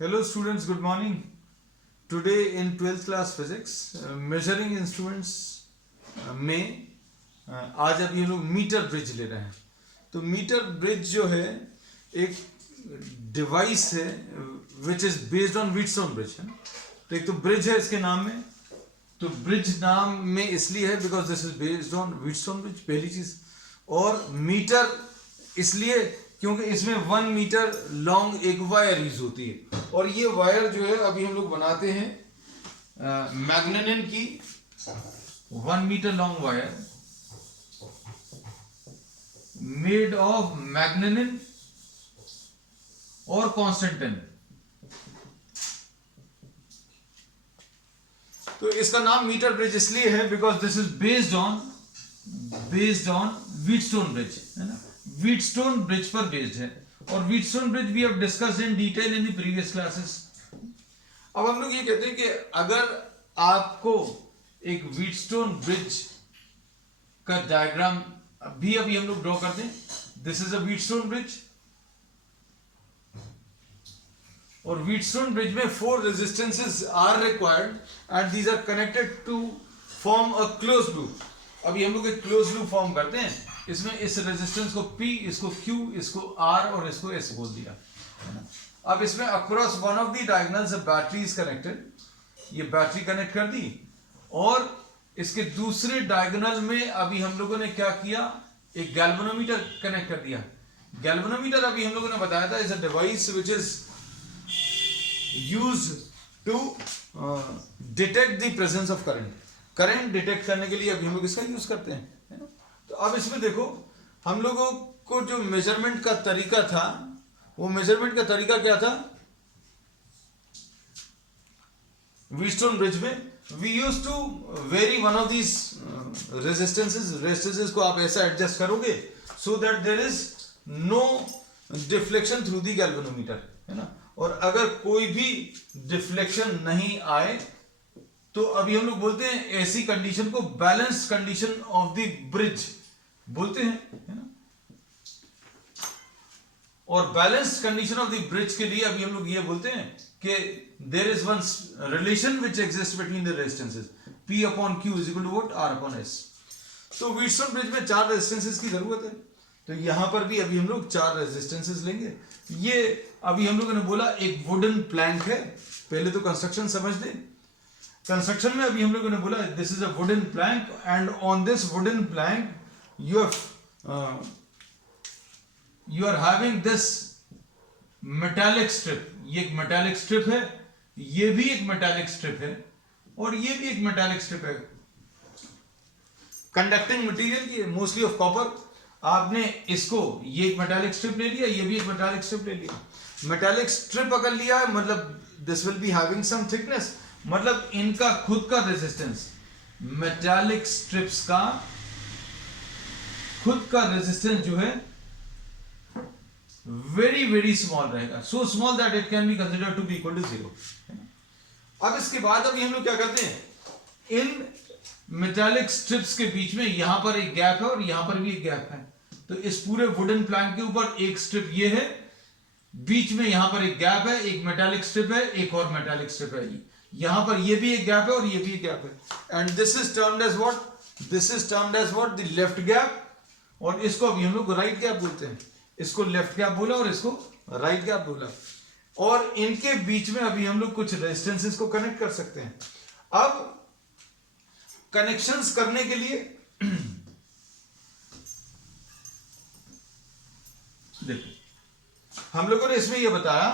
Hello students, good morning. Today in 12th class physics, measuring instruments में आज अभी हम लोग मीटर ब्रिज ले रहे हैं. तो मीटर ब्रिज जो है एक डिवाइस है which is based on Wheatstone bridge है. तो एक तो ब्रिज है इसके नाम में, तो ब्रिज नाम में इसलिए है because this is based on Wheatstone bridge, पहली चीज. और मीटर इसलिए क्योंकि इसमें 1 मीटर लॉन्ग एक वायर यूज होती है. और ये वायर जो है अभी हम लोग बनाते हैं मैग्नेनिन की 1 metre long wire made of manganin और कॉन्स्टेंटिन. तो इसका नाम मीटर ब्रिज इसलिए है because this is based on Wheatstone bridge है ना. व्हीटस्टोन ब्रिज पर बेस्ड है. और Wheatstone bridge we have discussed in detail in the previous classes. अब हम लोग ये कहते हैं कि अगर आपको एक व्हीटस्टोन ब्रिज का डायग्राम भी अभी हम लोग ड्रॉ कर दें. This is a Wheatstone bridge और व्हीटस्टोन ब्रिज में 4 resistances are required and these are connected to form a close loop. अभी हम लोग एक क्लोज लूप फॉर्म करते हैं. इसमें इस रेजिस्टेंस को P, इसको Q, इसको R और इसको S बोल दिया. अब इसमें across one of the diagonals a battery is connected. ये बैटरी कनेक्ट कर दी और इसके दूसरे डायगोनल में अभी हम लोगों ने क्या किया, एक गैल्वेनोमीटर कनेक्ट कर दिया. गैल्वेनोमीटर अभी हम लोगों ने बताया था is a device which is used to detect the presence of current. Current detect करने के लिए अभी हम लोग इसका यूज करते हैं, है ना. तो अब इसमें देखो हम लोगों को जो मेजरमेंट का तरीका था, वो मेजरमेंट का तरीका क्या था. व्हीटस्टोन ब्रिज में we use to vary one of these resistances को आप ऐसा एडजस्ट करोगे so that there is no deflection through the galvanometer, है ना. और अगर कोई भी डिफ्लेक्शन नहीं आए तो अभी हम लोग बोलते हैं ऐसी कंडीशन को balance condition of the bridge बोलते हैं, है ना. और balance condition of the bridge के लिए अभी हम लोग ये बोलते हैं कि there is one relation which exist between the resistances P upon Q is equal to what? R upon S. तो व्हीटस्टोन ब्रिज में 4 रेजिस्टेंसेस की जरूरत है. तो यहां पर भी अभी हम लोग 4 रेजिस्टेंसेस लेंगे. ये अभी हम लोगों ने बोला एक वुडन प्लैंक है. पहले तो कंस्ट्रक्शन समझ दे. कंस्ट्रक्शन में अभी हम लोगों ने बोला this is a wooden plank and on this wooden plank you are having this metallic strip. ये एक मेटालिक स्ट्रिप है, ये भी एक मेटालिक स्ट्रिप है और ये भी एक मेटालिक स्ट्रिप है. कंडक्टिंग मटेरियल की मोस्टली ऑफ कॉपर. आपने इसको ये एक मेटालिक स्ट्रिप ले लिया, ये भी एक मेटालिक स्ट्रिप ले लिया. मेटालिक स्ट्रिप अगर लिया है मतलब this will be having some thickness, मतलब इनका खुद का रेजिस्टेंस, मेटालिक स्ट्रिप्स का खुद का रेजिस्टेंस जो है वेरी वेरी स्मॉल रहेगा. So small that it can be considered to be equal to 0. अब इसके बाद अभी हम लोग क्या करते हैं, इन मेटालिक स्ट्रिप्स के बीच में यहां पर एक गैप है और यहां पर भी एक गैप है. तो इस पूरे वुडन प्लैंक के ऊपर एक स्ट्रिप ये है, बीच में यहां पर एक गैप है, एक मेटालिक स्ट्रिप है, एक और मेटालिक स्ट्रिप है. यहां पर ये भी एक गैप है और ये भी एक गैप है. And this is termed as what, this is termed as what, the left gap. और इसको अभी हम लोग राइट गैप बोलते हैं. इसको लेफ्ट गैप बोला और इसको राइट गैप बोला. और इनके बीच में अभी हम लोग कुछ रेजिस्टेंसेस को कनेक्ट कर सकते हैं. अब कनेक्शंस करने के लिए देखो हम लोगों ने इसमें यह बताया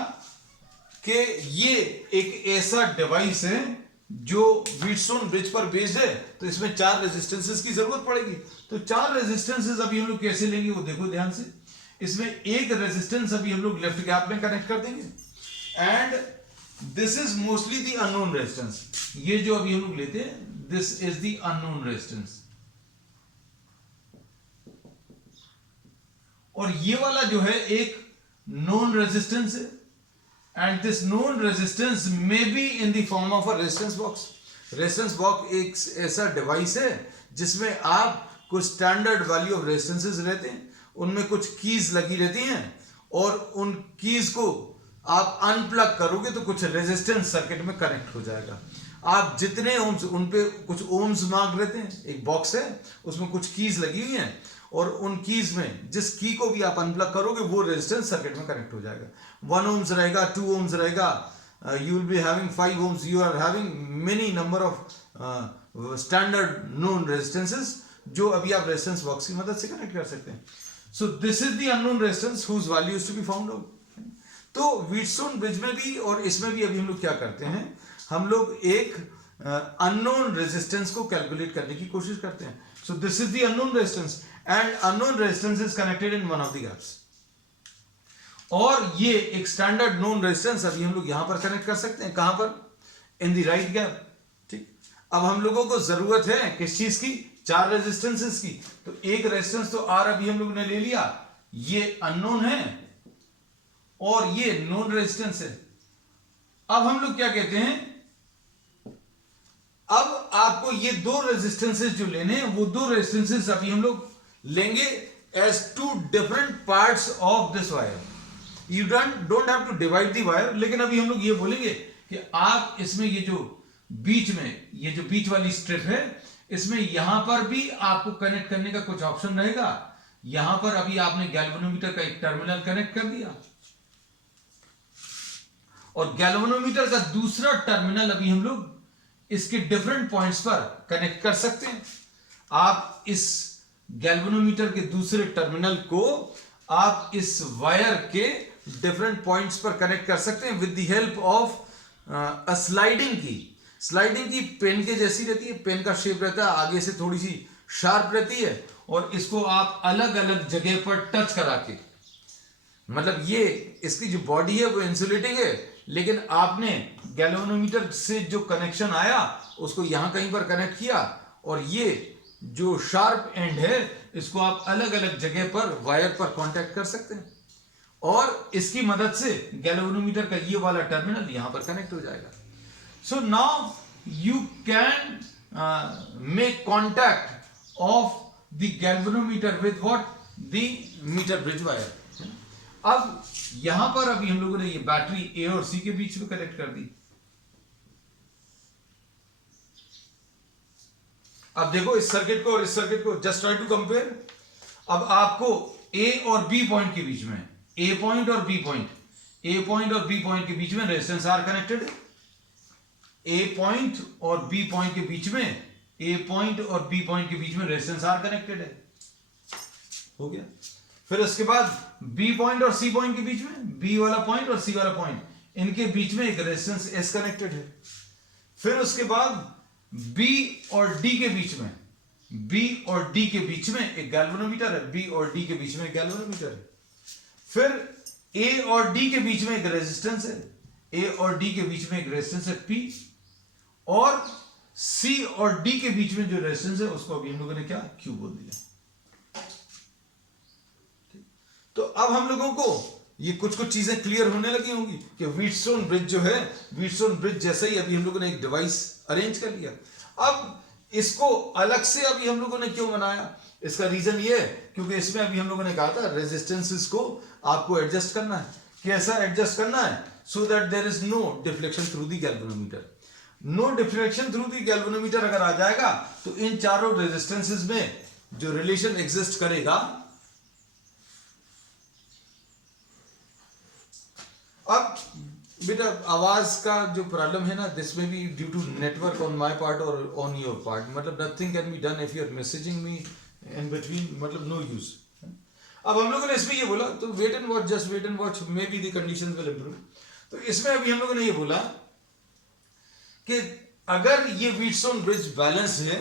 कि ये एक ऐसा डिवाइस है जो व्हीटस्टोन ब्रिज पर बेस्ड है. तो इसमें 4 रेजिस्टेंसेस की जरूरत पड़ेगी. तो 4 रेजिस्टेंसेस अभी हम लोग कैसे लेंगे वो देखो ध्यान से. इसमें एक रेजिस्टेंस अभी हम लोग लेफ्ट गैप में कनेक्ट कर देंगे and this is mostly the unknown resistance. ये जो अभी हम लोग लेते हैं this is the unknown resistance. और ये वाला जो है एक नोन रेजिस्टेंस है and this known resistance may be in the form of a resistance box. Resistance box एक ऐसा डिवाइस है जिसमें आप कुछ स्टैंडर्ड वैल्यू ऑफ रेजिस्टेंसेस रहते हैं, उनमें कुछ कीज लगी रहती हैं और उन कीज को आप अनप्लग करोगे तो कुछ रेजिस्टेंस सर्किट में कनेक्ट हो जाएगा। आप जितने ओम्स, उन पे कुछ ओम्स मार्क रहते हैं, एक बॉक्स है उसमें कुछ कीज लगी हुई हैं, और उन कीज में जिस की को भी आप अनप्लग करोगे वो रेजिस्टेंस सर्किट में कनेक्ट हो जाएगा। 1 ओम्स रहेगा, 2 ओम्स रहेगा, you will be having 5 ohms, you are having many number of standard known resistances जो अभी आप रेजिस्टेंस बॉक्स की मदद से कनेक्ट कर सकते हैं। So this is the unknown resistance whose value is to be found out। तो व्हीटस्टोन ब्रिज में भी और इसमें भी अभी हम लोग क्या करते हैं, हम लोग एक अननोन रेजिस्टेंस को कैलकुलेट करने की कोशिश करते हैं। So this is the unknown resistance and unknown resistance is connected in one of the gaps. और ये एक स्टैंडर्ड नोन रेजिस्टेंस अभी हम लोग यहां पर कनेक्ट कर सकते हैं, कहां पर, इन द राइट गैप। ठीक, अब हम लोगों को जरूरत है किस चीज की, 4 रेजिस्टेंसेस की। तो एक रेजिस्टेंस तो आर अभी हम लोग ने ले लिया, ये अननोन है और ये नोन रेजिस्टेंस है। अब हम लोग क्या कहते हैं, अब आपको ये 2 रेजिस्टेंसेस जो लेने हैं, वो 2 रेजिस्टेंसेस अभी हम लोग लेंगे as 2 different parts of this wire. You don't have to divide the wire, लेकिन अभी हम लोग ये बोलेंगे कि आप इसमें ये जो बीच में, ये जो बीच वाली स्ट्रिप है, इसमें यहां पर भी आपको कनेक्ट करने का कुछ ऑप्शन रहेगा। यहां पर अभी आपने गैल्वेनोमीटर का एक टर्मिनल कनेक्ट कर दिया और गैल्वेनोमीटर का दूसरा टर्मिनल अभी हम लोग इसके डिफरेंट पॉइंट्स पर कनेक्ट कर सकते हैं। आप इस गैल्वेनोमीटर के दूसरे टर्मिनल को आप इस वायर के डिफरेंट पॉइंट्स पर कनेक्ट कर सकते हैं with the help of a sliding की। स्लाइडिंग की पेन के जैसी रहती है, पेन का शेप रहता है, आगे से थोड़ी सी शार्प रहती है, और इसको आप अलग अलग जगह पर टच करा के, मतलब ये इसकी जो बॉडी है वो इंसुलेटिंग है, लेकिन आपने गैल्वेनोमीटर से जो कनेक्शन आया उसको यहां कहीं पर कनेक्ट किया, और ये जो शार्प एंड है इसको आप अलग अलग जगह पर वायर पर कांटेक्ट कर सकते हैं, और इसकी मदद से गैल्वेनोमीटर का ये वाला टर्मिनल यहां पर कनेक्ट हो जाएगा। So now you can make contact of the galvanometer with what, the meter bridge wire. अब यहां पर अभी हम लोगों ने ये बैटरी ए और सी के बीच में कनेक्ट कर दी। अब देखो इस सर्किट को और इस सर्किट को, जस्ट ट्राई टू कंपेयर। अब आपको ए और बी पॉइंट के बीच में, ए पॉइंट और बी पॉइंट, ए पॉइंट और बी पॉइंट के बीच में रेजिस्टेंस आर कनेक्टेड है। ए पॉइंट और बी पॉइंट के बीच में, ए पॉइंट और बी पॉइंट के बीच में रेजिस्टेंस आर कनेक्टेड है, हो गया। फिर उसके बाद बी पॉइंट और सी पॉइंट के बीच में, बी वाला पॉइंट और सी वाला पॉइंट, इनके बीच में एक रेजिस्टेंस एस कनेक्टेड है। फिर उसके बाद बी और डी के बीच में, बी और डी के बीच में एक गैल्वेनोमीटर है, बी और डी के बीच में एक गैल्वेनोमीटर है। फिर ए और डी के बीच में एक रेजिस्टेंस है, ए और डी के बीच में एक रेजिस्टेंस है पी, और सी और डी के बीच में जो रेजिस्टेंस है उसको अभी हम लोगों ने क्या, क्यू बोल दिया। तो अब हम लोगों को ये कुछ कुछ चीजें क्लियर होने लगी होंगी कि व्हीटस्टोन ब्रिज जो है, व्हीटस्टोन ब्रिज जैसे ही अभी हम लोगों ने एक डिवाइस अरेंज कर लिया। अब इसको अलग से अभी हम लोगों ने क्यों बनाया, इसका रीजन ये है क्योंकि इसमें अभी हम लोगों ने कहा था रेजिस्टेंसेस को आपको एडजस्ट करना है। कैसा एडजस्ट करना है, so that there is no deflection through the galvanometer. No deflection through the galvanometer अगर आ जाएगा तो इन चारों रेजिस्टेंसेस में जो रिलेशन एग्जिस्ट करेगा, अब बेटा आवाज का जो प्रॉब्लम है ना, दिस में be due to network on my part और ऑन योर पार्ट, मतलब nothing can be done if you are messaging me in between, मतलब नो यूज। अब हम लोगों ने इसमें ये बोला, तो wait and watch, just wait and watch, maybe the conditions will improve. तो इसमें अभी हम लोगों ने ये बोला कि अगर ये व्हीटस्टोन ब्रिज बैलेंस है,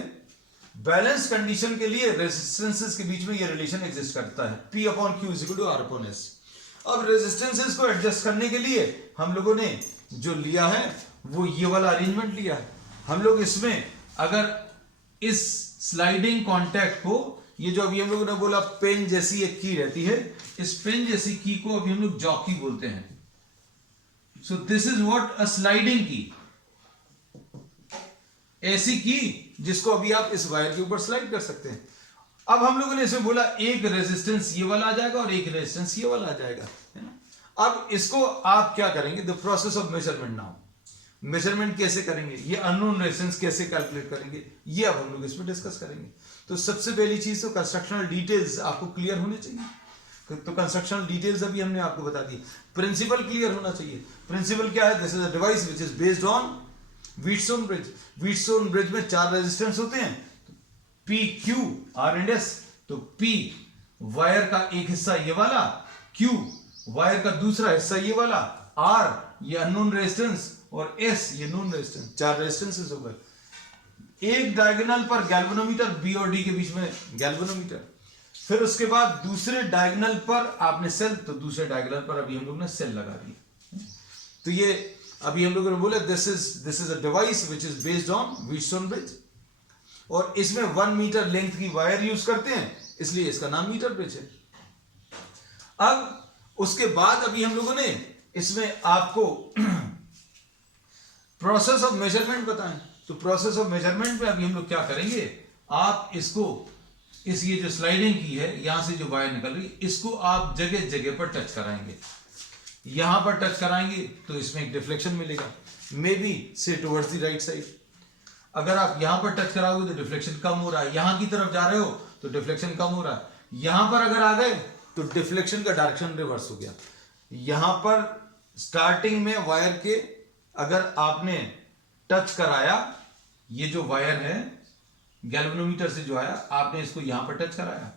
बैलेंस कंडीशन के लिए रेजिस्टेंसेस के बीच में ये रिलेशन एग्जिस्ट करता है, P upon Q is equal to R upon S। अब रेजिस्टेंसेस को एडजस्ट करने के लिए हम लोगों ने जो लिया है वो ये वाला अरेंजमेंट लिया है। हम लोग इसमें अगर इस स्लाइडिंग कॉन्टैक्ट को, ये जो अभी हम लोगों ने बोला पेन जैसी एक की रहती है, इस पेन जैसी की को अभी हम लोग जॉकी बोलते हैं। So this is what a sliding की, ऐसी की जिसको अभी आप इस वायर के ऊपर स्लाइड कर सकते हैं। अब हम लोगों ने इसमें बोला एक रेजिस्टेंस ये वाला आ जाएगा और एक रेजिस्टेंस ये वाला आ जाएगा, है ना। अब इसको आप क्या करेंगे, the process of measurement now, measurement कैसे करेंगे, ये अननोन रेजिस्टेंस कैसे कैलकुलेट करेंगे, ये अब हम लोग इसमें डिस्कस करेंगे। तो सबसे पहली चीज तो कंस्ट्रक्शनल डिटेल्स आपको क्लियर होने चाहिए। तो कंस्ट्रक्शनल डिटेल्स अभी हमने आपको बता दी, प्रिंसिपल क्लियर होना चाहिए। प्रिंसिपल क्या है, this is a device which is based on Wheatstone bridge. Wheatstone bridge में 4 रेजिस्टेंस होते हैं, P Q R and S. तो पी वायर का एक हिस्सा ये वाला, क्यू वायर का दूसरा हिस्सा ये वाला, आर ये अननोन रेजिस्टेंस और एस ये नोन रेजिस्टेंस। 4 रेजिस्टेंसेस हो गए। एक डायगोनल पर गैल्वेनोमीटर, बी और डी के बीच में गैल्वेनोमीटर। फिर उसके बाद दूसरे डायगोनल पर आपने सेल, तो दूसरे डायगोनल पर अभी हम लोग ने सेल लगा दिया। तो ये अभी हम लोगों ने बोला this is a device which is based on Wheatstone bridge, और इसमें 1 मीटर लेंथ की वायर यूज करते हैं, इसलिए इसका नाम मीटर ब्रिज है। अब उसके बाद अभी हम लोगों ने इसमें आपको प्रोसेस ऑफ मेजरमेंट बताएं। तो प्रोसेस ऑफ मेजरमेंट में अभी हम लोग क्या करेंगे, आप इसको ये जो स्लाइडिंग की है, यहां से जो वायर निकल रही है, इसको आप जगह जगह पर टच कराएंगे। यहां पर टच कराएंगे तो इसमें एक डिफ्लेक्शन मिलेगा, मे बी से टुवर्ड्स द राइट साइड। अगर आप यहां पर टच कराओगे तो डिफ्लेक्शन कम हो रहा है, यहां की तरफ जा रहे हो तो डिफ्लेक्शन कम हो रहा है। यहां पर अगर आ गए तो डिफ्लेक्शन का डायरेक्शन रिवर्स हो गया। यहां पर स्टार्टिंग में वायर के अगर आपने टच कराया, ये जो वायर है गैल्वेनोमीटर से जो आया, आपने इसको यहां पर टच कराया,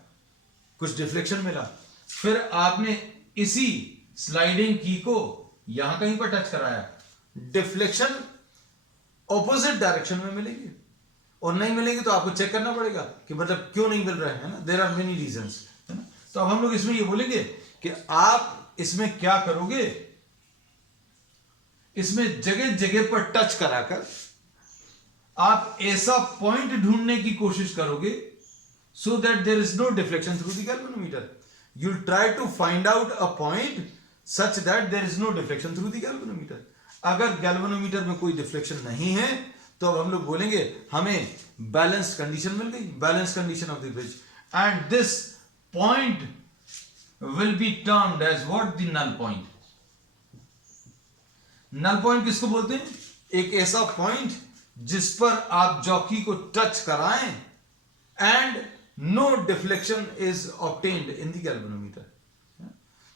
कुछ डिफ्लेक्शन मिला। फिर आपने इसी स्लाइडिंग की को यहां कहीं पर टच कराया, डिफ्लेक्शन ऑपोजिट डायरेक्शन में मिलेंगे। और नहीं मिलेंगे तो आपको चेक करना पड़ेगा कि मतलब क्यों नहीं मिल रहा है ना, देयर आर मेनी रीजंस, है ना। तो अब हम लोग इसमें ये बोलेंगे कि आप इसमें क्या करोगे, इसमें जगह जगह पर टच कराकर आप ऐसा पॉइंट ढूंढने की कोशिश करोगे so that there is no deflection through the galvanometer. You will try to find out a point such that there is no deflection through the galvanometer. अगर गैल्वेनोमीटर में कोई डिफ्लेक्शन नहीं है तो अब हम लोग बोलेंगे हमें बैलेंस्ड कंडीशन मिल गई, balance condition of the bridge, and this point will be termed as what, the null point. Null point किसको बोलते हैं, एक ऐसा पॉइंट जिस पर आप जॉकी को टच कराएं and no deflection is obtained in the galvanometer.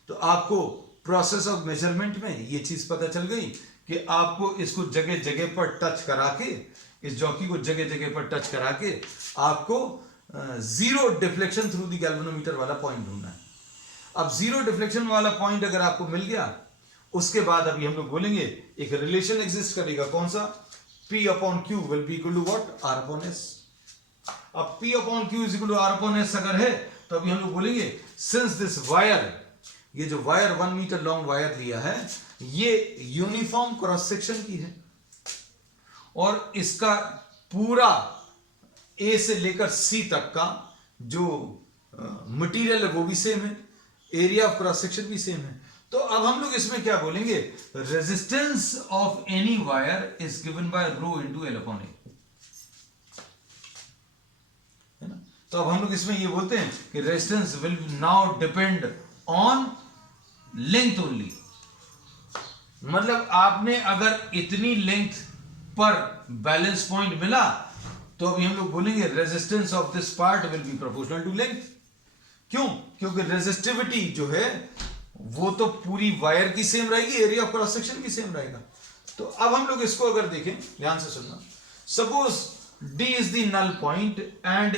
तो आपको प्रोसेस ऑफ मेजरमेंट में ये चीज पता चल गई कि आपको इसको जगह जगह पर टच करा के, इस जॉकी को जगह जगह पर टच करा के आपको zero deflection through the galvanometer वाला पॉइंट ढूंढना है। अब जीरो डिफ्लेक्शन वाला पॉइंट अगर आपको मिल गया, उसके बाद अभी हम लोग बोलेंगे एक रिलेशन एग्जिस्ट करेगा, कौन सा, P upon Q will be equal to what, R upon S। अब P upon Q is equal to R upon S अगर है तो अभी हम लोग बोलेंगे सिंस दिस वायर, ये जो वायर 1 मीटर लॉन्ग वायर लिया है, ये यूनिफॉर्म क्रॉस सेक्शन की है और इसका पूरा A से लेकर C तक का जो मटेरियल है वो भी सेम है, एरिया ऑफ क्रॉस सेक्शन भी सेम है। तो अब हम लोग इसमें क्या बोलेंगे, resistance of any wire is given by rho into L upon A, है ना। तो अब हम लोग इसमें ये बोलते हैं कि resistance will now depend on length only. मतलब आपने अगर इतनी लेंथ पर बैलेंस पॉइंट मिला तो अभी हम लोग बोलेंगे resistance of this part will be proportional to length. क्यों, क्योंकि रेजिस्टिविटी जो है वो तो पूरी वायर की सेम रहेगी, एरिया ऑफ क्रॉस सेक्शन भी सेम रहेगा। तो अब हम लोग इसको अगर देखें, ध्यान से सुनना, suppose D is the null point and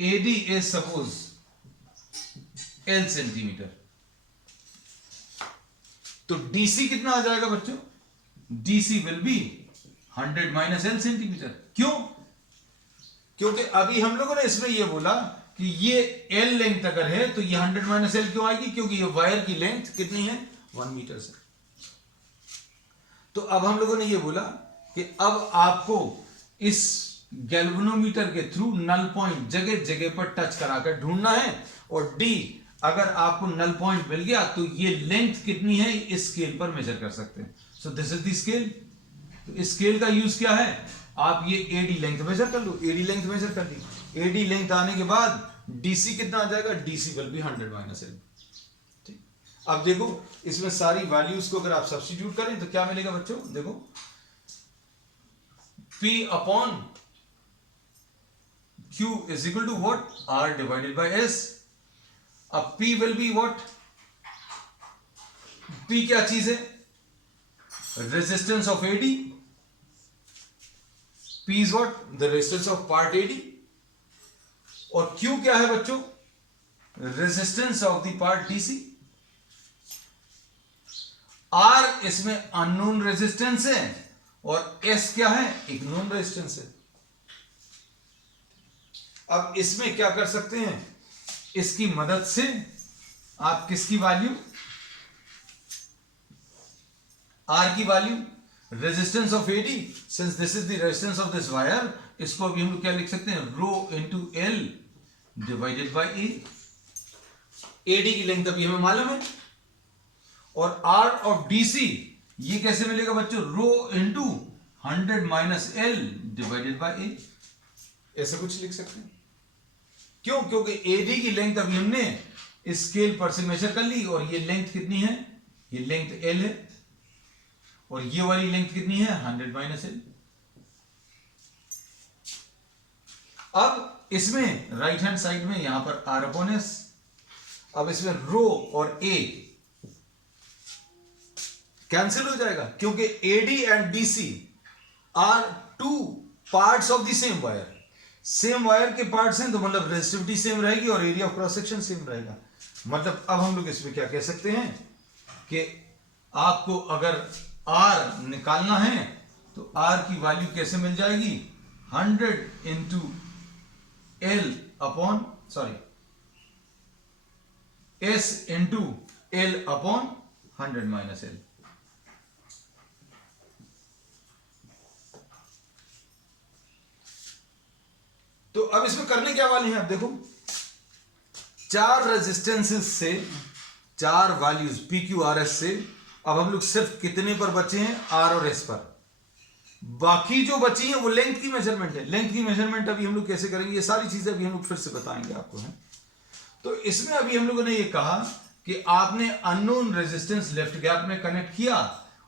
AD is suppose L centimetre, तो DC कितना आ जाएगा बच्चों, DC will be 100 minus L centimetre. क्यों, क्योंकि अभी हम लोगों ने इसमें यह बोला कि ये L लेंथ अगर है तो ये 100 माइनस L क्यों आएगी, क्योंकि ये वायर की लेंथ कितनी है, 1 मीटर से। तो अब हम लोगों ने ये बोला कि अब आपको इस गैल्वेनोमीटर के थ्रू नल पॉइंट जगह जगह पर टच कराकर ढूंढना है, और D अगर आपको नल पॉइंट मिल गया तो ये लेंथ कितनी है इस स्केल पर मेजर कर सकते हैं। So this is the scale. तो इस स्केल का यूज क्या है, आप ये AD लेंथ मेजर कर लो, AD लेंथ मेजर कर दी, एडी लेंथ आने के बाद डीसी कितना आ जाएगा, DC will be 100 minus L. ठीक, अब देखो इसमें सारी वैल्यूज को अगर आप सब्स्टिट्यूट करें तो क्या मिलेगा बच्चों, देखो P upon Q is equal to what, R divided by S। अब P will be what, P क्या चीज है, resistance of AD. P is what, the resistance of part AD. और Q क्या है बच्चों, resistance of the part DC. R इसमें unknown resistance है और S क्या है, एक नोन रेजिस्टेंस है। अब इसमें क्या कर सकते हैं, इसकी मदद से आप किसकी वैल्यू, R की value, resistance of AD, since this is the resistance of this wire, इसको अभी हम लोग क्या लिख सकते हैं, rho into L divided by A. AD की लेंथ अभी हमें मालूम है, और आर ऑफ डीसी ये कैसे मिलेगा बच्चों, rho into 100 minus L divided by A. ऐसा कुछ लिख सकते हैं, क्यों, क्योंकि एडी की लेंथ अभी हमने स्केल पर से मेजर कर ली, और ये लेंथ कितनी है, ये लेंथ एल है, और ये वाली लेंथ कितनी है, 100 माइनस एल। अब इसमें राइट हैंड साइड में यहां पर आर अपॉन एस, अब इसमें रो और ए कैंसिल हो जाएगा, क्योंकि AD and DC are two parts of the same wire. Same wire के पार्ट्स हैं तो मतलब रेजिस्टिविटी सेम रहेगी और area of cross section same रहेगा। मतलब अब हम लोग इसमें क्या कह सकते हैं कि आपको अगर आर निकालना है तो आर की वैल्यू कैसे मिल जाएगी, 100 into L upon S into L upon 100 minus L. तो अब इसमें करने क्या वाले हैं, आप देखो, चार रेजिस्टेंसेस से चार values P Q R S से अब हम लोग सिर्फ कितने पर बचे हैं, आर और एस पर। बाकी जो बची हैं वो लेंथ की मेजरमेंट है। लेंथ की मेजरमेंट अभी हम लोग कैसे करेंगे, ये सारी चीजें अभी हम लोग फिर से बताएंगे आपको है। तो इसमें अभी हम लोगों ने ये कहा कि आपने अननोन रेजिस्टेंस लेफ्ट गैप में कनेक्ट किया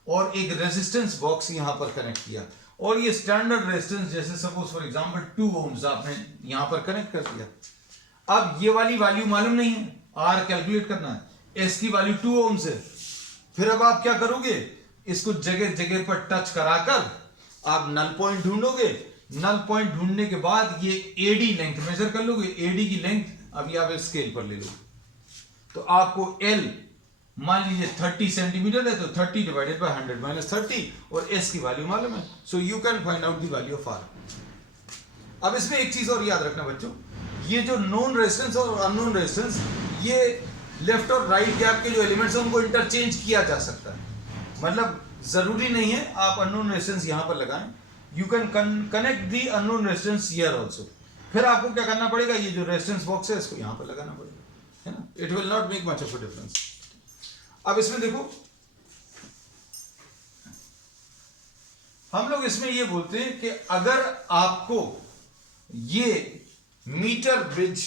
और एक रेजिस्टेंस बॉक्स यहां पर कनेक्ट किया, और ये स्टैंडर्ड रेजिस्टेंस जैसे सपोज फॉर एग्जांपल 2 ओम्स आपने यहां पर कनेक्ट कर दिया। अब ये वाली वैल्यू मालूम नहीं है, आर कैलकुलेट करना है, एस की वैल्यू 2 ओम्स है। फिर अब आप क्या करोगे, इसको जगह जगह पर टच कराकर आप नल पॉइंट ढूंढोगे। नल पॉइंट ढूंढने के बाद ये एडी लेंथ मेजर कर लोगे। एडी की लेंथ अभी आप स्केल पर ले लो, तो आपको एल मान लीजिए 30 सेंटीमीटर है, तो 30 डिवाइडेड बाय 100 माइनस 30, और एस की वैल्यू मालूम है, so you can find out the value of R. अब इसमें एक चीज और याद रखना बच्चों, ये जो नोन रेजिस्टेंस और अननोन रेजिस्टेंस, ये लेफ्ट और राइट गैप के जो एलिमेंट्स हैं उनको इंटरचेंज किया जा सकता है। मतलब जरूरी नहीं है आप अननोन रेजिस्टेंस यहां पर लगाएं, you can connect the unknown resistance here also. फिर आपको क्या करना पड़ेगा, ये जो रेजिस्टेंस बॉक्स है इसको यहां पर लगाना पड़ेगा, है ना। It will not make much of a difference. अब इसमें देखो, हम लोग इसमें ये बोलते हैं कि अगर आपको ये मीटर ब्रिज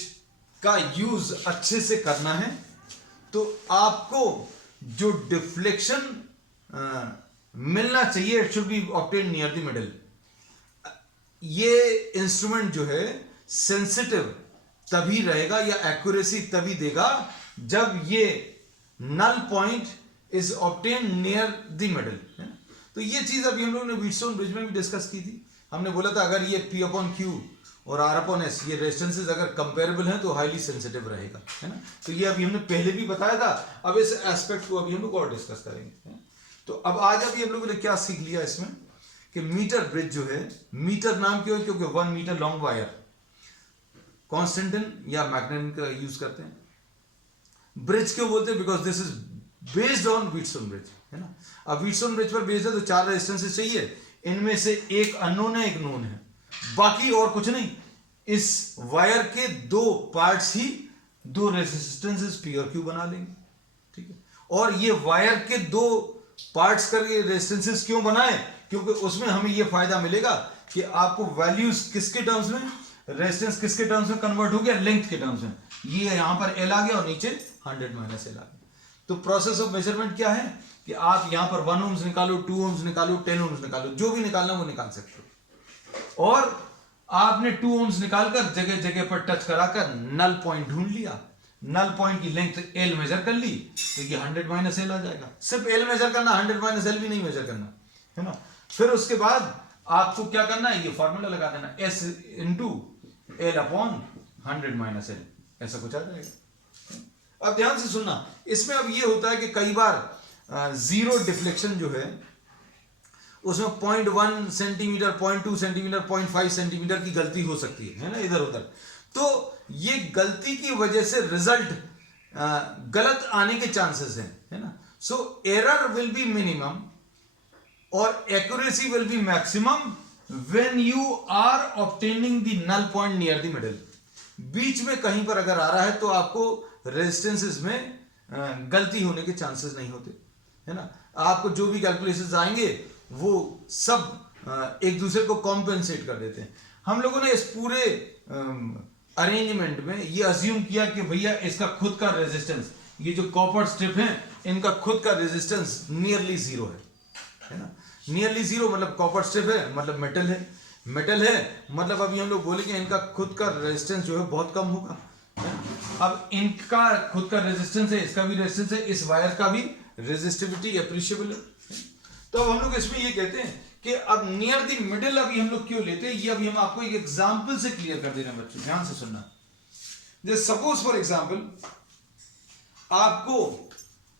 का यूज अच्छे से करना है तो आपको जो डिफ्लेक्शन मिलना चाहिए, it should be obtain near the middle. ये इंस्ट्रूमेंट जो है सेंसिटिव तभी रहेगा या एक्यूरेसी तभी देगा जब ये null point is obtain near the middle. तो ये चीज अभी हम लोगों ने व्हीटस्टोन ब्रिज में भी डिस्कस की थी। हमने बोला था अगर ये P अपॉन Q और R अपॉन S ये रेजिस्टेंसेस अगर कंपेरेबल हैं तो हाईली सेंसिटिव रहेगा, है ना। तो ये अभी हमने पहले भी बताया था। अब इस एस्पेक्ट को अभी हम लोग और डिस्कस करेंगे। तो अब आज अभी हम लोगों ने क्या सीख लिया इसमें कि मीटर ब्रिज जो है, मीटर नाम क्यों है, क्योंकि 1 मीटर लॉन्ग वायर कॉन्स्टेंटिन या मैग्नेटिन का यूज करते हैं। ब्रिज क्यों बोलते हैं, because this is based on Wheatstone bridge, है ना। अब व्हीटस्टोन ब्रिज पर बेस्ड है तो 4 रेजिस्टेंसेस चाहिए, इनमें से एक अननोन है, एक नोन है, बाकी और कुछ नहीं। इस वायर के 2 पार्ट्स ही 2 रेजिस्टेंसेस P और Q बना लेंगे, ठीक है। और ये वायर के 2 पार्ट्स करके रेजिस्टेंसेस क्यों बनाए, क्योंकि उसमें हमें ये फायदा मिलेगा कि आपको वैल्यूज किसके टर्म्स में, रेजिस्टेंस किसके टर्म्स में कन्वर्ट हो गया, लेंथ के टर्म्स में। ये यहां पर एल आ गया और नीचे 100 माइनस एल आ गया। तो प्रोसेस ऑफ मेजरमेंट क्या है कि आप यहां पर 1 ओम्स निकालो, 2 ओम्स निकालो, 10 ओम्स निकालो, जो भी निकालना वो निकाल सकते हो। और आपने 2 ओम्स निकालकर जगह जगह पर टच कराकर नल पॉइंट ढूंढ लिया, नल पॉइंट की लेंथ एल मेजर कर ली, तो ये 100 माइनस एल आ जाएगा। सिर्फ एल मेजर करना, 100 माइनस एल भी नहीं मेजर करना, है ना। फिर उसके बाद आपको क्या करना है, ये फॉर्मूला लगा देना, S into L upon 100 minus L, ऐसा कुछ आ जाएगा। अब ध्यान से सुनना, इसमें अब ये होता है कि कई बार जीरो डिफ्लेक्शन जो है उसमें 0.1 सेंटीमीटर, 0.2 सेंटीमीटर, 0.5 सेंटीमीटर की गलती हो सकती है ना, इधर उधर। तो ये गलती की वजह से रिजल्ट गलत आने के चांसेस हैं, है ना। So error will be minimum और accuracy will be maximum when you are obtaining the null point near the middle. बीच में कहीं पर अगर आ रहा है तो आपको रेजिस्टेंसेस में गलती होने के चांसेस नहीं होते, है ना। आपको जो भी कैलकुलेशंस आएंगे वो सब एक दूसरे को कॉम्पेंसेट कर देते हैं। हम लोगों ने इस पूरे अरेंजमेंट में ये अज्यूम किया कि भैया इसका खुद का रेजिस्टेंस, ये जो कॉपर स्ट्रिप है इनका खुद का रेजिस्टेंस नियरली जीरो है ना। नियरली जीरो मतलब कॉपर स्ट्रिप है मतलब मेटल है, मेटल है मतलब अभी हम लोग बोलेंगे इनका खुद का रेजिस्टेंस जो है बहुत कम होगा। अब इनका खुद का रेजिस्टेंस है, इसका भी रेजिस्टेंस है, इस वायर का भी रेजिस्टिविटी अप्रिशिएबल है। तो अब हम लोग इसमें ये कहते हैं कि अब नियर द मिडिल अभी हम लोग क्यों लेते हैं, ये अभी हम आपको एक एग्जांपल से क्लियर कर दे रहे हैं बच्चों, ध्यान से सुनना। जैसे सपोज फॉर एग्जांपल आपको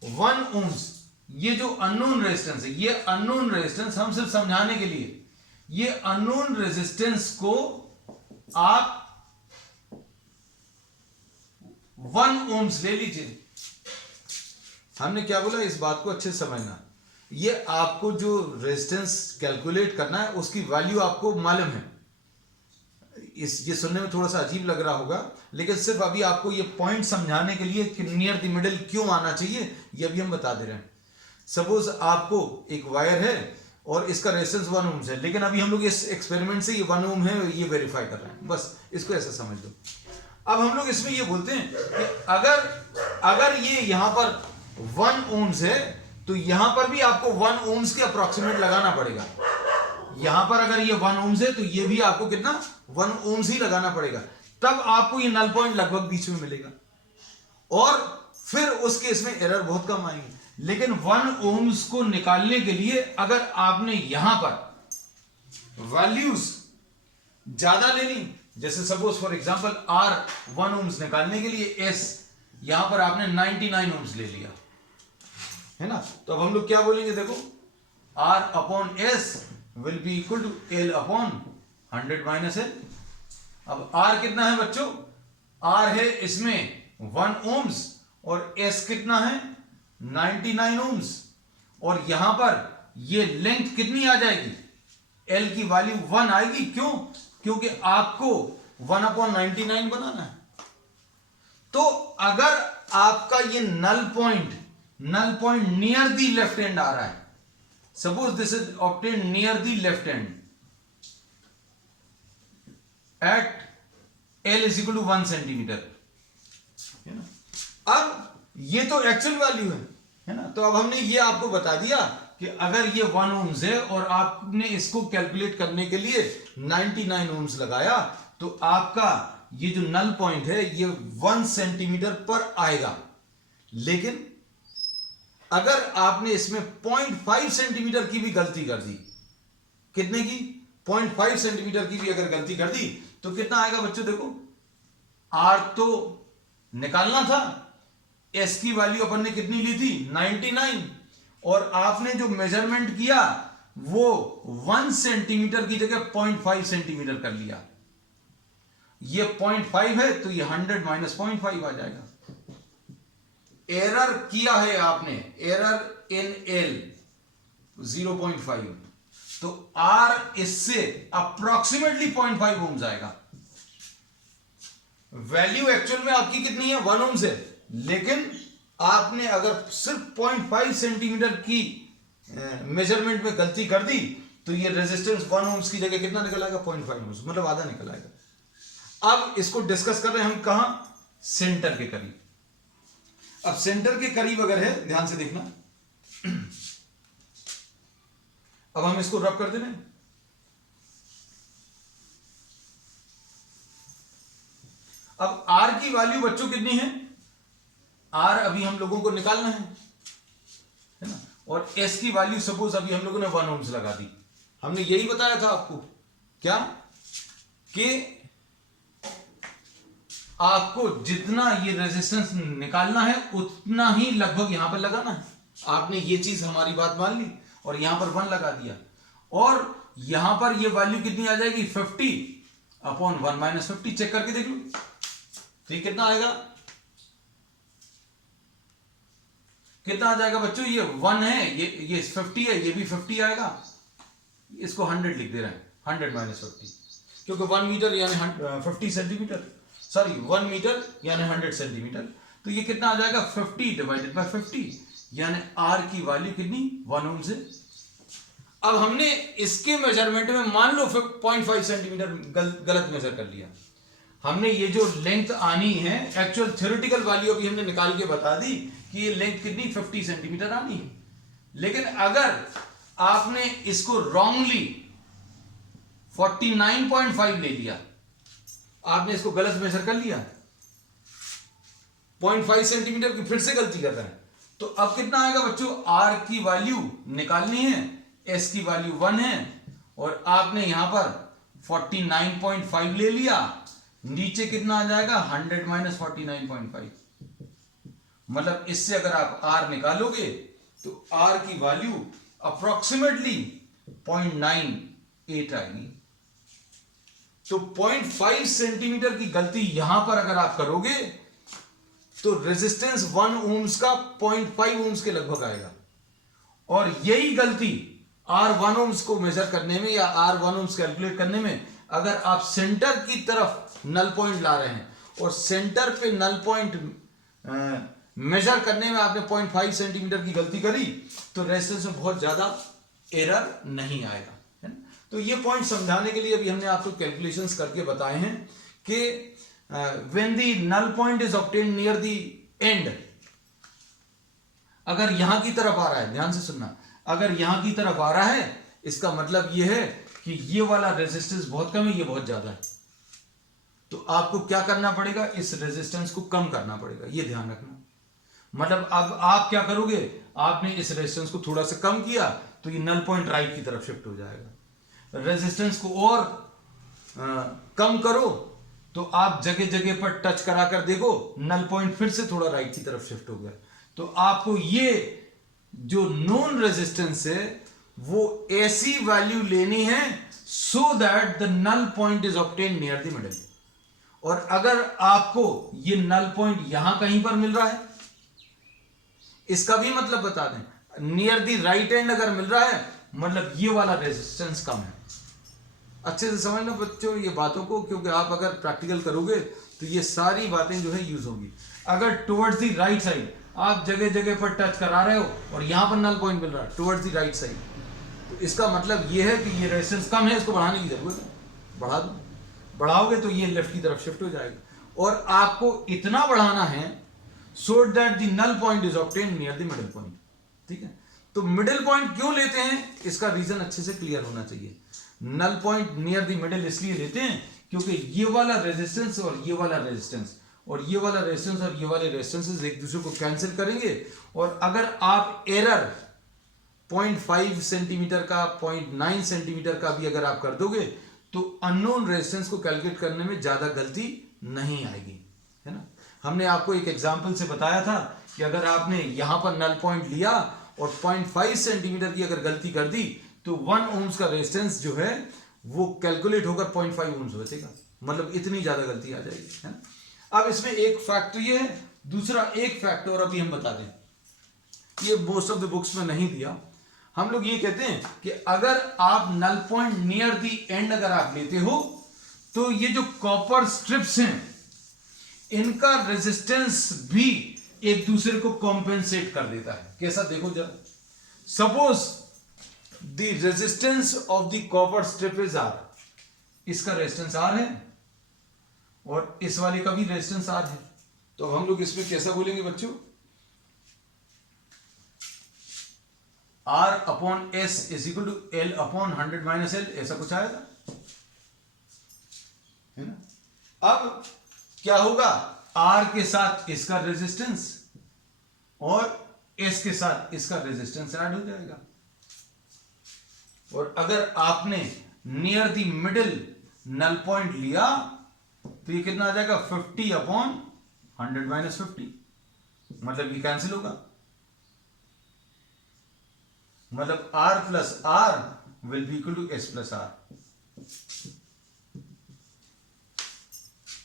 1 ओम्स, ये जो अननोन रेजिस्टेंस है, ये अननोन रेजिस्टेंस हम सिर्फ समझाने के लिए, ये अननोन रेजिस्टेंस को आप 1 ओम्स ले लीजिए। हमने क्या बोला, इस बात को अच्छे से समझना। ये आपको जो रेजिस्टेंस कैलकुलेट करना है उसकी वैल्यू आपको मालूम है। ये सुनने में थोड़ा सा अजीब लग रहा होगा, लेकिन सिर्फ अभी आपको ये पॉइंट समझाने के लिए कि नियर द मिडिल क्यों आना चाहिए ये अभी हम बता दे रहे हैं। सपोज आपको एक वायर है और इसका रेजिस्टेंस 1 ओम है, लेकिन अभी हम लोग इस एक्सपेरिमेंट से ये 1 ओम है ये वेरीफाई कर रहे हैं, बस इसको ऐसा समझ लो। अब हम लोग इसमें ये बोलते हैं कि अगर ये यहां पर 1 ओम्स है तो यहां पर भी आपको 1 ओम्स के अप्रोक्सीमेट लगाना पड़ेगा। यहां पर अगर ये 1 ओम्स है तो ये भी आपको कितना 1 ओम्स ही लगाना पड़ेगा, तब आपको ये नल पॉइंट लगभग बीच में मिलेगा। और फिर उस केस में एरर बहुत कम आएंगे। लेकिन 1 ओम्स को निकालने के लिए अगर आपने यहां पर वैल्यूज ज्यादा ले ली, जैसे suppose for example R 1 ohms निकालने के लिए S यहां पर आपने 99 ओम्स ले लिया, है ना। तो अब हम लोग क्या बोलेंगे, देखो R upon S will be equal to L upon 100 minus L। अब R कितना है बच्चों, R है इसमें 1 ओम्स और S कितना है 99 ओम्स, और यहां पर ये लेंथ कितनी आ जाएगी, L की वैल्यू 1 आएगी। क्यों, क्योंकि आपको 1 अपॉन 99 बनाना है। तो अगर आपका ये null point near the left end आ रहा है, suppose this is obtained near the left end at L is equal to 1 centimetre, है ना। अब ये तो एक्चुअल वैल्यू है ना। तो अब हमने ये आपको बता दिया कि अगर ये 1 ओम्स है और आपने इसको कैलकुलेट करने के लिए 99 ओम्स लगाया तो आपका ये जो नल पॉइंट है ये 1 सेंटीमीटर पर आएगा। लेकिन अगर आपने इसमें 0.5 सेंटीमीटर की भी गलती कर दी, कितने की 0.5 सेंटीमीटर की भी अगर गलती कर दी तो कितना आएगा बच्चों, देखो R तो निकालना था, S की वैल्यू अपन ने कितनी ली थी 99, और आपने जो मेजरमेंट किया वो 1 सेंटीमीटर की जगह 0.5 सेंटीमीटर कर लिया। ये 0.5 है तो ये 100 माइनस 0.5 आ जाएगा। एरर किया है आपने, एरर इन L 0.5, तो R इससे अप्रोक्सीमेटली 0.5 ओम्स आएगा। वैल्यू एक्चुअल में आपकी कितनी है 1 ओम्स है, लेकिन आपने अगर सिर्फ 0.5 सेंटीमीटर की मेजरमेंट में गलती कर दी तो ये रेजिस्टेंस 1 ओम्स की जगह कितना निकल आएगा 0.5 ओम्स, मतलब आधा निकल आएगा। अब इसको डिस्कस कर रहे हैं हम कहां, सेंटर के करीब। अब सेंटर के करीब अगर है, ध्यान से देखना, अब हम इसको रब कर दे रहे हैं। अब आर की वैल्यू बच्चों कितनी है, आर अभी हम लोगों को निकालना है ना, और एस की वैल्यू सपोज अभी हम लोगों ने 1 ओम्स लगा दी। हमने यही बताया था आपको क्या, कि आपको जितना ये रेजिस्टेंस निकालना है उतना ही लगभग यहां पर लगाना है। आपने ये चीज हमारी बात मान ली और यहां पर 1 लगा दिया, और यहां पर ये वैल्यू कितनी आ जाएगी, 50/1 - 50। चेक करके देख लो, तो ये कितना आएगा, कितना आ जाएगा बच्चों, ये 1 है, ये 50 है, ये भी 50 आएगा। इसको 100 लिख दे रहे हैं, 100 - 50, क्योंकि 1 मीटर यानी 50 सेंटीमीटर, सॉरी 1 मीटर यानी 100 सेंटीमीटर। तो ये कितना आ जाएगा, 50/50, यानी आर की वैल्यू कितनी, 1 ओम से। अब हमने इसके मेजरमेंट में मान लो 0.5 सेंटीमीटर गलत मेजर कर लिया। हमने ये जो लेंथ आनी है, एक्चुअल थ्योरेटिकल वैल्यू अभी हमने निकाल के बता दी कि ये लेंथ कितनी, 50 सेंटीमीटर आनी है। लेकिन अगर आपने इसको रॉन्गली 49.5 ले लिया, आपने इसको गलत मेजर कर लिया, 0.5 सेंटीमीटर की फिर से गलती कर रहे हैं, तो अब कितना आएगा बच्चों, आर की वैल्यू निकालनी है, एस की वैल्यू 1 है, और आपने यहां पर 49.5 ले लिया, नीचे कितना आ जाएगा, 100 - 49.5। मतलब इससे अगर आप आर निकालोगे तो आर की वैल्यू अप्रोक्सीमेटली 0.98 आएगी। तो 0.5 सेंटीमीटर की गलती यहां पर अगर आप करोगे तो रेजिस्टेंस 1 ओम्स का 0.5 ओम्स के लगभग आएगा। और यही गलती आर 1 ओम्स को मेजर करने में या आर 1 ओम्स कैलकुलेट करने में, अगर आप सेंटर की तरफ नल पॉइंट ला रहे हैं और सेंटर पे नल पॉइंट मेजर करने में आपने 0.5 सेंटीमीटर की गलती करी, तो रेजिस्टेंस में बहुत ज्यादा एरर नहीं आएगा, है ना। तो ये पॉइंट समझाने के लिए अभी हमने आपको कैलकुलेशंस करके बताए हैं कि when the null point is obtained near the end, अगर यहां की तरफ आ रहा है, ध्यान से सुनना, अगर यहां की तरफ आ रहा है, इसका मतलब यह है कि ये वाला रेजिस्टेंस बहुत कम है, ये बहुत ज्यादा है। तो आपको क्या करना पड़ेगा, इस रेजिस्टेंस को कम करना पड़ेगा, ये ध्यान रखना। मतलब अब आप क्या करोगे, आपने इस रेजिस्टेंस को थोड़ा सा कम किया तो ये नल पॉइंट राइट की तरफ शिफ्ट हो जाएगा। रेजिस्टेंस को और कम करो तो आप जगह जगह पर टच करा कर देखो, नल पॉइंट फिर से थोड़ा राइट की तरफ शिफ्ट हो गया। तो आपको ये जो नोन रेजिस्टेंस है वो ऐसी वैल्यू लेनी है so that the null point is obtained near the middle. और अगर आपको ये नल पॉइंट यहां कहीं पर मिल रहा है, इसका भी मतलब बता दें, नियर द राइट एंड अगर मिल रहा है, मतलब ये वाला रेजिस्टेंस कम है। अच्छे से समझना बच्चों ये बातों को, क्योंकि आप अगर प्रैक्टिकल करोगे तो ये सारी बातें जो है यूज होगी। अगर टुवर्ड्स द राइट साइड आप जगह जगह पर टच करा रहे हो और यहां पर नल पॉइंट मिल रहा है टुवर्ड्स द राइट साइड, तो इसका मतलब ये है कि ये रेजिस्टेंस कम है, इसको बढ़ाने की जरूरत है, बढ़ा दो। बढ़ाओगे तो ये लेफ्ट की तरफ शिफ्ट हो जाएगा। और आपको इतना बढ़ाना है so that the null point is obtained near the middle point, ठीक है। तो मिडिल पॉइंट क्यों लेते हैं, इसका रीजन अच्छे से क्लियर होना चाहिए। Null point near the middle इसलिए लेते हैं क्योंकि ये वाला रेजिस्टेंस और ये वाला रेजिस्टेंस और ये वाला रेजिस्टेंस और ये वाले रेजिस्टेंसेस एक दूसरे को कैंसिल करेंगे। और अगर आप एरर 0.5 सेंटीमीटर का, 0.9 सेंटीमीटर का भी अगर आप कर दोगे तो अननोन रेजिस्टेंस को कैलकुलेट करने में ज्यादा गलती नहीं आएगी, है ना। हमने आपको एक एग्जांपल से बताया था कि अगर आपने यहां पर नल पॉइंट लिया और 0.5 सेंटीमीटर की अगर गलती कर दी तो 1 ओम्स का रेजिस्टेंस जो है वो कैलकुलेट होकर 0.5 ओम्स बचेगा, मतलब इतनी ज्यादा गलती आ जाएगी, है ना। अब इसमें एक फैक्टर ये है, दूसरा एक फैक्टर और अभी हम बता दें, ये मोस्ट ऑफ द बुक्स में नहीं दिया। हम लोग ये कहते हैं कि अगर आप null point near the end अगर आप लेते हो तो ये जो कॉपर स्ट्रिप्स हैं इनका रेजिस्टेंस भी एक दूसरे को कॉम्पेंसेट कर देता है। कैसा, देखो जरा, suppose the resistance of the copper strip is R, इसका रेजिस्टेंस आर है और इस वाले का भी रेजिस्टेंस R है। तो अब हम लोग इसमें कैसा बोलेंगे बच्चों, R upon S is equal to L upon 100 minus L, ऐसा कुछ आएगा, है ना। अब क्या होगा, R के साथ इसका रेजिस्टेंस और S के साथ इसका रेजिस्टेंस ऐड हो जाएगा। और अगर आपने near the middle null point लिया तो ये कितना आ जाएगा, 50 अपॉन 100 माइनस 50, मतलब ये कैंसिल होगा, मतलब R plus R will be equal to S plus R।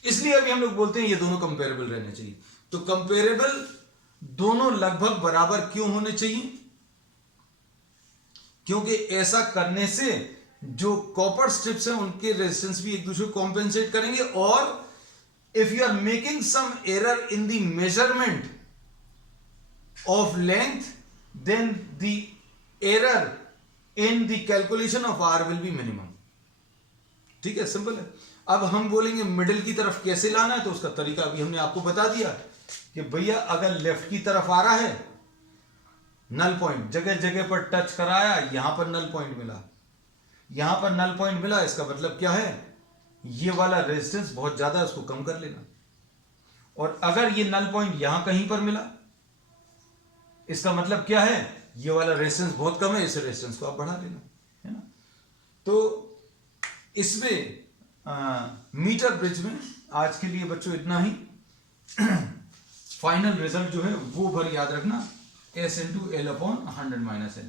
इसलिए अभी हम लोग बोलते हैं ये दोनों कंपेरेबल रहने चाहिए। तो कंपेरेबल दोनों लगभग बराबर क्यों होने चाहिए, क्योंकि ऐसा करने से जो कॉपर स्ट्रिप्स हैं उनके रेजिस्टेंस भी एक दूसरे को कॉम्पेंसेट करेंगे, और if you are making some error in the measurement of length then the error in the calculation of R will be minimum. ठीक है, सिंपल है। अब हम बोलेंगे मिडिल की तरफ कैसे लाना है, तो उसका तरीका अभी हमने आपको बता दिया कि भैया अगर लेफ्ट की तरफ आ रहा है, नल पॉइंट जगह जगह पर टच कराया, यहां पर नल पॉइंट मिला, यहां पर नल पॉइंट मिला, इसका मतलब क्या है, ये वाला रेजिस्टेंस बहुत ज्यादा है, उसको कम कर लेना। और अगर ये नल पॉइंट यहां कहीं पर मिला, इसका मतलब क्या है, ये वाला रेजिस्टेंस बहुत कम है, इस रेजिस्टेंस को आप बढ़ा लेना, है ना। तो इसमें मीटर ब्रिज में आज के लिए बच्चों इतना ही। फाइनल रिजल्ट जो है वो भर याद रखना, S into L upon 100 minus L.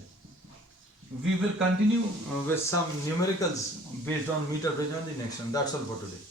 We will continue with some numericals based on meter bridge on the next one. That's all for today.